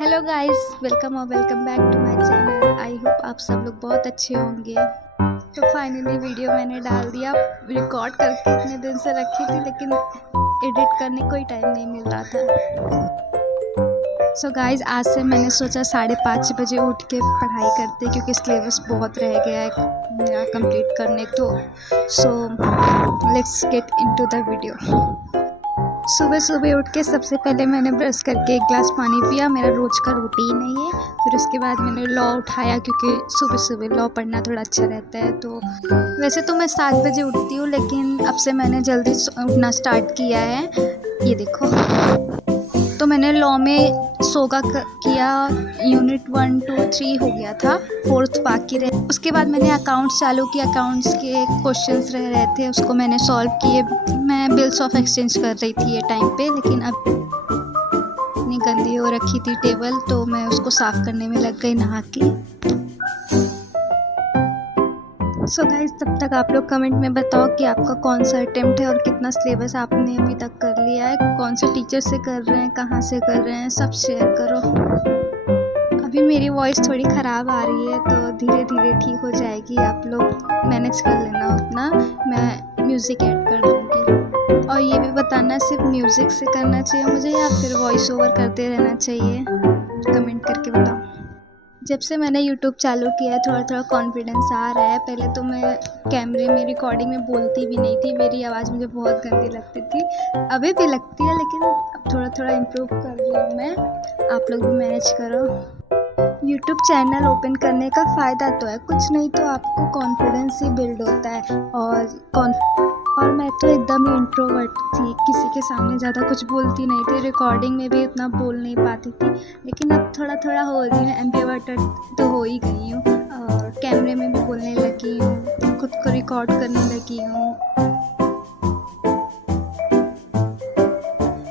Hello guys, welcome और welcome back to my channel. I hope आप सब लोग बहुत अच्छे होंगे। तो फाइनली वीडियो मैंने डाल दिया। रिकॉर्ड करके इतने दिन से रखी थी लेकिन एडिट करने को ही टाइम नहीं मिल रहा था। सो गाइस, आज से मैंने सोचा 5:30 बजे उठ के पढ़ाई करते क्योंकि सिलेबस बहुत रह गया है मेरा कंप्लीट करने को। So let's get into the video. सुबह सुबह उठ के सबसे पहले मैंने ब्रश करके एक गिलास पानी पिया। मेरा रोज़ का रूटीन है ये। फिर उसके बाद मैंने लॉ उठाया क्योंकि सुबह सुबह लॉ पढ़ना थोड़ा अच्छा रहता है। तो वैसे तो मैं 7 बजे उठती हूँ लेकिन अब से मैंने जल्दी उठना स्टार्ट किया है। ये देखो, तो मैंने लॉ में सोगा किया। यूनिट 1, 2, 3 हो गया था, 4th बाकी रहे। उसके बाद मैंने अकाउंट्स चालू किया। अकाउंट्स के क्वेश्चंस रह रहे थे, उसको मैंने सॉल्व किए। मैं बिल्स ऑफ एक्सचेंज कर रही थी ये टाइम पे, लेकिन अब इतनी गंदी हो रखी थी टेबल, तो मैं उसको साफ़ करने में लग गई नहा के। सो गाइस, तब तक आप लोग कमेंट में बताओ कि आपका कौन सा अटेम्प्ट है और कितना सिलेबस आपने अभी तक कर लिया है, कौन से टीचर से कर रहे हैं, कहाँ से कर रहे हैं, सब शेयर करो। अभी मेरी वॉइस थोड़ी ख़राब आ रही है तो धीरे धीरे ठीक हो जाएगी। आप लोग मैनेज कर लेना उतना, मैं म्यूज़िक ऐड कर दूँगी। और ये भी बताना सिर्फ म्यूज़िक से करना चाहिए मुझे या फिर वॉइस ओवर करते रहना चाहिए, कमेंट करके बताओ। जब से मैंने यूट्यूब चालू किया है थोड़ा थोड़ा कॉन्फिडेंस आ रहा है। पहले तो मैं कैमरे में रिकॉर्डिंग में बोलती भी नहीं थी, मेरी आवाज़ मुझे बहुत गंदी लगती थी, अभी भी लगती है लेकिन अब थोड़ा थोड़ा इम्प्रूव कर रही हूँ मैं। आप लोग भी मैनेज करो। यूट्यूब चैनल ओपन करने का फ़ायदा तो है, कुछ नहीं तो आपको कॉन्फिडेंस ही बिल्ड होता है। और मैं तो एकदम ही इंट्रोवर्ट थी, किसी के सामने ज़्यादा कुछ बोलती नहीं थी, रिकॉर्डिंग में भी इतना बोल नहीं पाती थी। लेकिन अब थोड़ा थोड़ा हो रही हूँ, एम्बिवर्टेड तो हो ही गई हूँ और कैमरे में भी बोलने लगी हूँ, खुद को रिकॉर्ड करने लगी हूँ।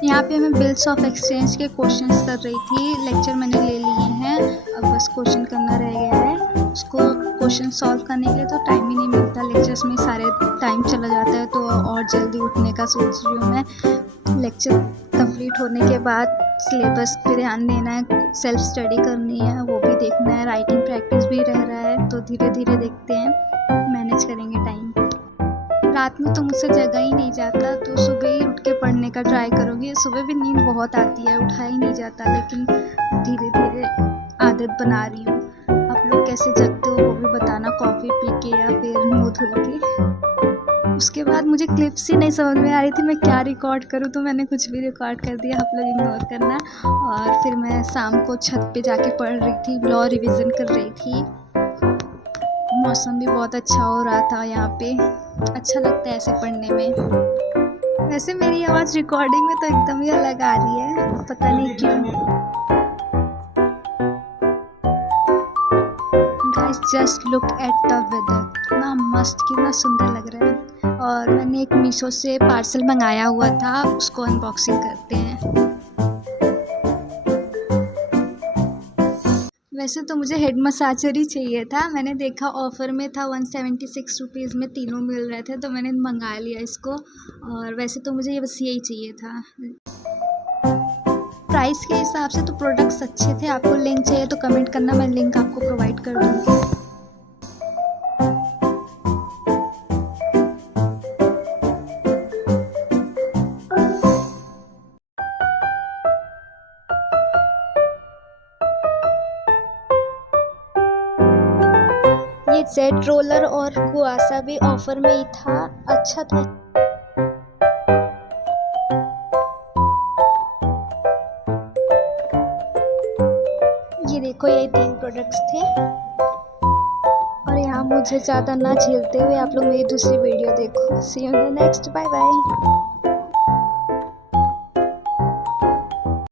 यहाँ पे मैं बिल्स ऑफ एक्सचेंज के क्वेश्चंस कर रही थी। लेक्चर मैंने ले लिए हैं, अब बस क्वेश्चन करना रह गया है। उसको क्वेश्चन सॉल्व करने के लिए तो टाइम ही नहीं मिलता, लेक्चर्स में सारे टाइम चला जाता है, तो और जल्दी उठने का सोच रही हूँ मैं। लेक्चर कंप्लीट होने के बाद सिलेबस पे ध्यान देना है, सेल्फ स्टडी करनी है, वो भी देखना है, राइटिंग प्रैक्टिस भी रह रहा है। तो धीरे धीरे देखते हैं, मैनेज करेंगे टाइम। रात में तो मुझसे जगा ही नहीं जाता, तो सुबह ही उठ के पढ़ने का ट्राई करूँगी। सुबह भी नींद बहुत आती है, उठा ही नहीं जाता, लेकिन धीरे धीरे आदत बना रही हूँ। आप लोग कैसे जगते हो वो भी बताना, कॉफ़ी पी के या फिर मुँह धुल के। उसके बाद मुझे क्लिप्स ही नहीं समझ में आ रही थी मैं क्या रिकॉर्ड करूँ, तो मैंने कुछ भी रिकॉर्ड कर दिया, आप लोग इग्नोर करना। और फिर मैं शाम को छत पे जाके पढ़ रही थी, लॉ रिविज़न कर रही थी। मौसम भी बहुत अच्छा हो रहा था यहाँ पे, अच्छा लगता है ऐसे पढ़ने में। वैसे मेरी आवाज़ रिकॉर्डिंग में तो एकदम ही अलग आ रही है, पता नहीं क्यों। Guys, just look at the weather, कितना मस्त, कितना सुंदर लग रहा है। और मैंने एक मीशो से पार्सल मंगाया हुआ था, उसको अनबॉक्सिंग करते हैं। वैसे तो मुझे हेड मसाजर ही चाहिए था, मैंने देखा ऑफ़र में था, 176 रुपीज़ में तीनों मिल रहे थे, तो मैंने मंगा लिया इसको। और वैसे तो मुझे ये बस यही चाहिए था। प्राइस के हिसाब से तो प्रोडक्ट्स अच्छे थे। आपको लिंक चाहिए तो कमेंट करना, मैं लिंक आपको प्रोवाइड कर दूँगी। ये जेट रोलर और गुआसा भी ऑफ़र में ही था, अच्छा था। ये देखो, ये 3 प्रोडक्ट्स थे। और यहाँ मुझे ज़्यादा ना झेलते हुए आप लोग मेरी दूसरी वीडियो देखो। See you in the next, bye bye.